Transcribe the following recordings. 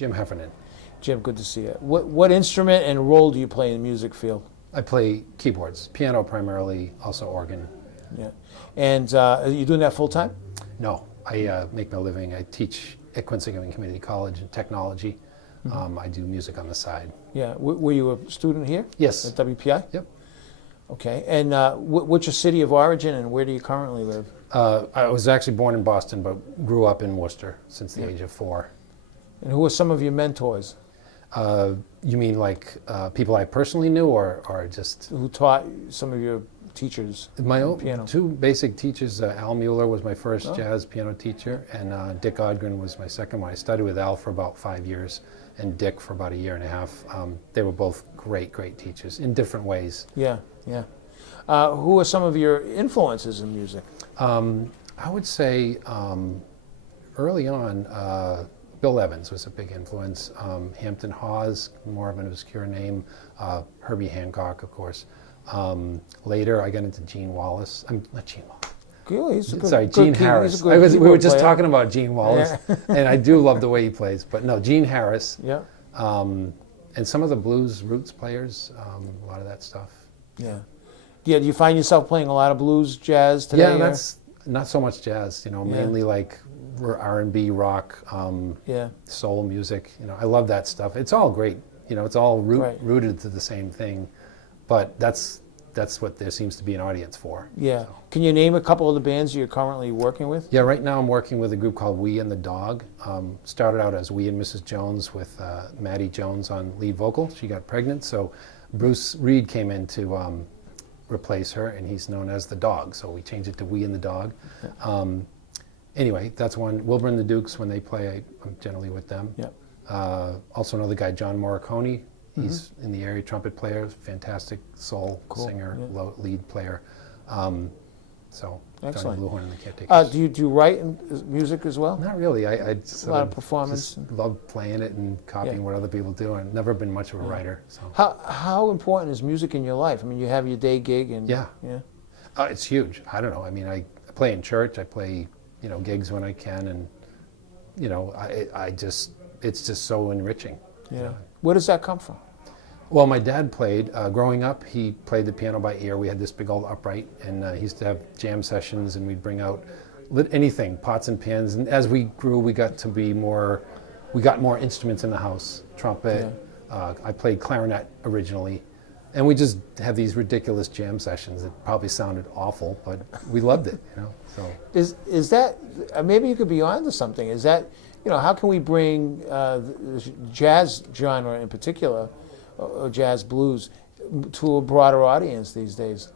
Jim Heffernan. Jim, good to see you. What instrument and role do you play in the music field? I play keyboards, piano primarily, also organ. Yeah. And are you doing that full time? No, I make my living. I teach at Quincy Community College in technology. I do music on the side. Yeah. Were you a student here? Yes. At WPI? Yep. Okay. And what's your city of origin and where do you currently live? I was actually born in Boston, but grew up in Worcester since the age of 4. And who are some of your mentors? You mean like people I personally knew, or just Who taught some of your teachers? my own piano? 2 basic teachers? Al Mueller was my first jazz piano teacher, and Dick Odgren was my second one. I studied with Al for about 5 years, and Dick for about a year and a half. They were both great teachers in different ways. Yeah, yeah. Who are some of your influences in music? I would say early on, Bill Evans was a big influence. Hampton Hawes, more of an obscure name. Herbie Hancock, of course. Later, I got into Gene Wallace. Not Gene Wallace. Really? He's a good, Sorry, good Gene key- Harris. he's a good We were keyboard just player. talking about Gene Wallace, and I do love the way he plays. But no, Gene Harris. Yeah, And some of the blues roots players, a lot of that stuff. yeah. Yeah, do you find yourself playing a lot of blues, jazz today? Yeah, or- that's not so much jazz. Mainly like R&B, rock, Yeah, soul music. I love that stuff. It's all great. It's all Right. rooted to the same thing, but that's what there seems to be an audience for. yeah. So. Can you name a couple of the bands you're currently working with? Yeah, right now I'm working with a group called We and the Dog. Started out as We and Mrs. Jones with Maddie Jones on lead vocal. She got pregnant, so Bruce Reed came in to replace her, and he's known as the Dog. So we changed it to We and the Dog. Anyway, that's one. Wilbur and the Dukes, when they play, I'm generally with them. Yep. Also another guy, John Morricone. He's in the area, trumpet player, fantastic soul singer, lead player. So Excellent. Johnny Bluehorn and the Caretakers. Do you write music as well? Not really. I just A lot of performance. just love playing it and copying what other people do. I've never been much of a writer. So How important is music in your life? I mean, you have your day gig and Yeah. yeah. It's huge. I don't know. I mean, I play in church. I play gigs when I can, and it's just so enriching. Yeah. Where does that come from? Well, my dad played. Growing up, he played the piano by ear. We had this big old upright, and he used to have jam sessions, and we'd bring out anything, pots and pans. And as we grew, we got more instruments in the house. Trumpet. I played clarinet originally, and we just had these ridiculous jam sessions. It probably sounded awful, but we loved it. So Is that maybe you could be onto something? Is that how can we bring the jazz genre in particular, or jazz blues, to a broader audience these days?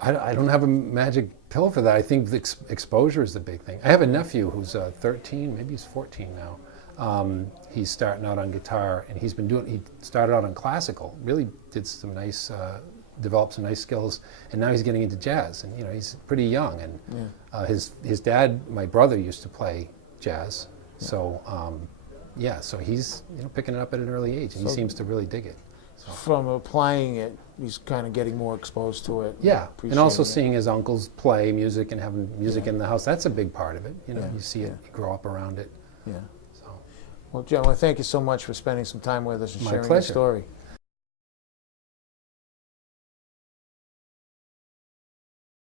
I don't have a magic pill for that. I think the exposure is the big thing. I have a nephew who's 13, maybe he's 14 now. He's starting out on guitar, and he started out on classical, really did some nice, developed some nice skills, and now he's getting into jazz, and he's pretty young, and his dad, my brother, used to play jazz, so so he's picking it up at an early age, and he seems to really dig it. So. From applying it, he's kind of getting more exposed to it. Yeah, and also appreciating it. seeing his uncles play music and having music in the house, that's a big part of it. You see it, you grow up around it. Yeah. So. Well, John, thank you so much for spending some time with us and My sharing pleasure. your story.